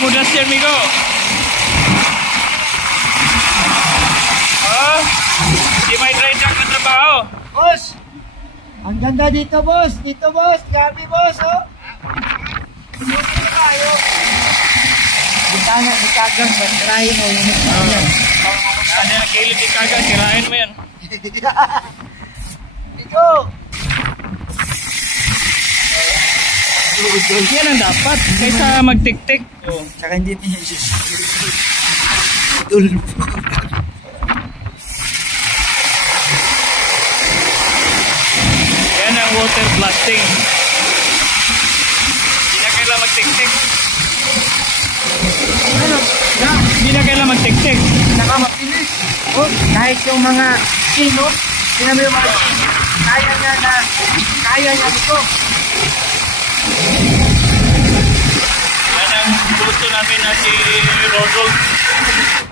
mudas yan, Migo. Oh, hindi may dry jack na trabaho. Boss! Ang ganda dito, boss. Dito, boss. Grabe, boss, oh. Dito na tayo. Di kagang, tirahin mo yung yan. Ano yung kilid di kagang, tirahin mo yan. Dito! Yan ang dapat, kaysa magtik-tik. Saka hindi niya tulpo. Yan ang water blasting. Hindi na kailangan magtik-tik. Ano? Hindi na kailangan magtik-tik. Saka mapilis. Oh, kahit yung mga sino, sinabi yung mga sino, kaya niya ito. Yan ang gusto namin na si Rodolph.